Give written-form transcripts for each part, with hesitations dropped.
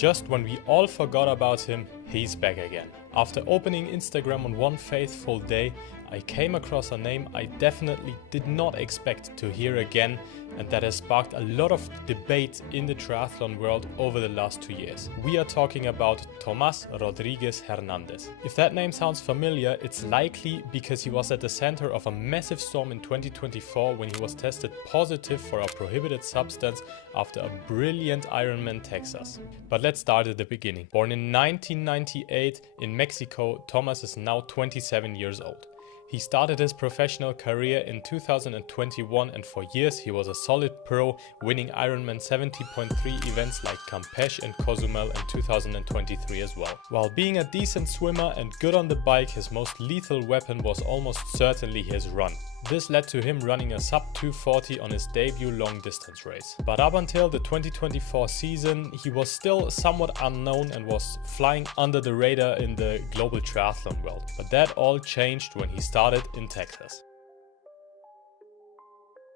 Just when we all forgot about him, he's back again. After opening Instagram on one faithful day, I came across a name I definitely did not expect to hear again, and that has sparked a lot of debate in the triathlon world over the last 2 years. We are talking about Tomas Rodriguez Hernandez. If that name sounds familiar, it's likely because he was at the center of a massive storm in 2024 when he was tested positive for a prohibited substance after a brilliant Ironman Texas. But let's start at the beginning. Born in 1998 in Mexico, Tomas is now 27 years old. He started his professional career in 2021 and for years he was a solid pro, winning Ironman 70.3 events like Campeche and Cozumel in 2023 as well. While being a decent swimmer and good on the bike, his most lethal weapon was almost certainly his run. This led to him running a sub 240 on his debut long distance race. But up until the 2024 season, he was still somewhat unknown and was flying under the radar in the global triathlon world. But that all changed when he started in Texas.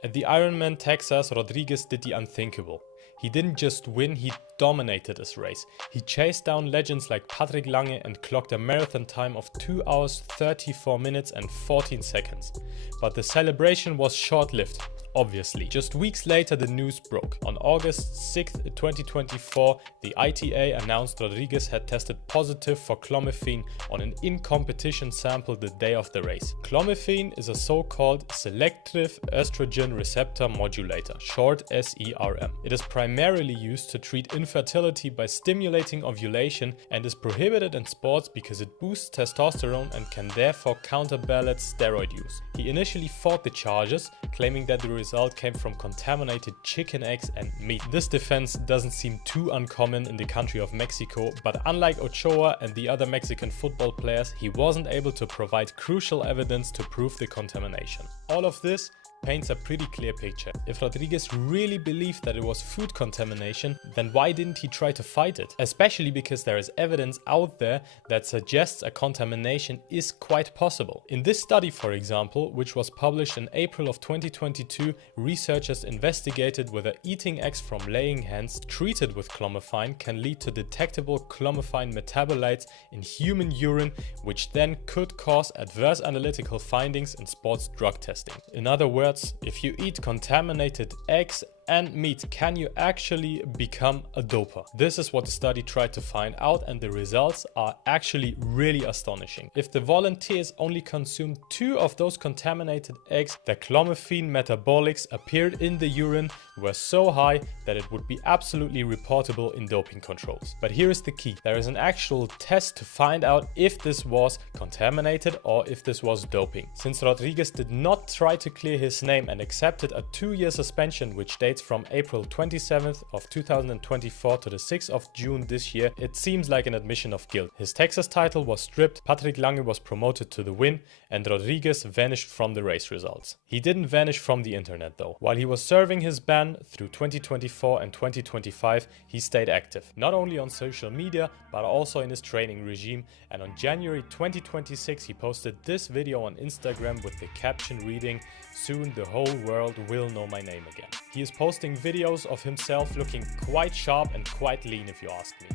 At the Ironman Texas, Rodriguez did the unthinkable. He didn't just win, he dominated this race. He chased down legends like Patrick Lange and clocked a marathon time of 2 hours 34 minutes and 14 seconds. But the celebration was short-lived, obviously. Just weeks later the news broke. On August 6th, 2024, the ITA announced Rodriguez had tested positive for clomiphene on an in-competition sample the day of the race. Clomiphene is a so-called selective estrogen receptor modulator, short SERM. It is primarily used to treat infertility by stimulating ovulation and is prohibited in sports because it boosts testosterone and can therefore counterbalance steroid use. He initially fought the charges, claiming that the result came from contaminated chicken eggs and meat. This defense doesn't seem too uncommon in the country of Mexico, but unlike Ochoa and the other Mexican football players, he wasn't able to provide crucial evidence to prove the contamination. All of this paints a pretty clear picture. If Rodriguez really believed that it was food contamination, then why didn't he try to fight it? Especially because there is evidence out there that suggests a contamination is quite possible. In this study, for example, which was published in April of 2022, researchers investigated whether eating eggs from laying hens treated with clomiphene can lead to detectable clomiphene metabolites in human urine, which then could cause adverse analytical findings in sports drug testing. In other words, if you eat contaminated eggs and meat, can you actually become a doper? This is what the study tried to find out, and the results are actually really astonishing. If the volunteers only consumed 2 of those contaminated eggs, the clomiphene metabolics appeared in the urine were so high that it would be absolutely reportable in doping controls. But here is the key. There is an actual test to find out if this was contaminated or if this was doping. Since Rodriguez did not try to clear his name and accepted a 2-year suspension which dates from April 27th of 2024 to the 6th of June this year, it seems like an admission of guilt. His Texas title was stripped, Patrick Lange was promoted to the win, and Rodriguez vanished from the race results. He didn't vanish from the internet though. While he was serving his ban through 2024 and 2025, he stayed active, not only on social media, but also in his training regime, and on January 2026 he posted this video on Instagram with the caption reading, "Soon the whole world will know my name again." He is posting videos of himself looking quite sharp and quite lean if you ask me.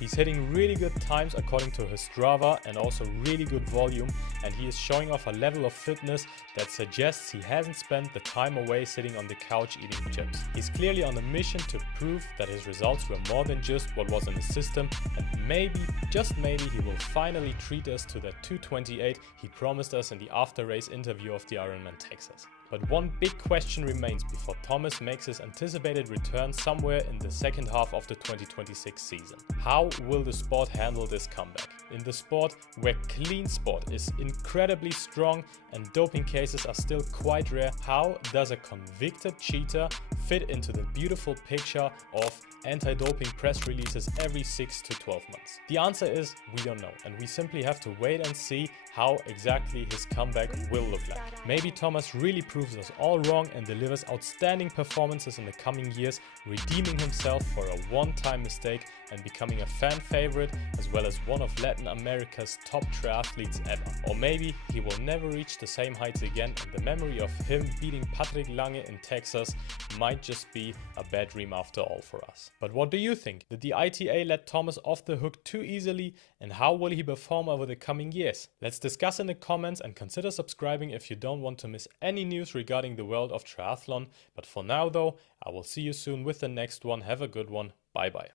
He's hitting really good times according to his Strava and also really good volume, and he is showing off a level of fitness that suggests he hasn't spent the time away sitting on the couch eating chips. He's clearly on a mission to prove that his results were more than just what was in his system, and maybe, just maybe, he will finally treat us to that 228 he promised us in the after-race interview of the Ironman Texas. But one big question remains before Tomas makes his anticipated return somewhere in the second half of the 2026 season. How will the sport handle this comeback? In the sport where clean sport is incredibly strong and doping cases are still quite rare, how does a convicted cheater fit into the beautiful picture of anti-doping press releases every 6 to 12 months? The answer is we don't know, and we simply have to wait and see how exactly his comeback will look like. Maybe Tomas really proves us all wrong and delivers outstanding performances in the coming years, redeeming himself for a one-time mistake and becoming a fan favorite as well as one of Latin America's top triathletes ever. Or maybe he will never reach the same heights again and the memory of him beating Patrick Lange in Texas might just be a bad dream after all for us. But what do you think? Did the ITA let Tomas off the hook too easily, and how will he perform over the coming years? Let's discuss in the comments and consider subscribing if you don't want to miss any news regarding the world of triathlon. But for now though, I will see you soon with the next one. Have a good one. Bye bye.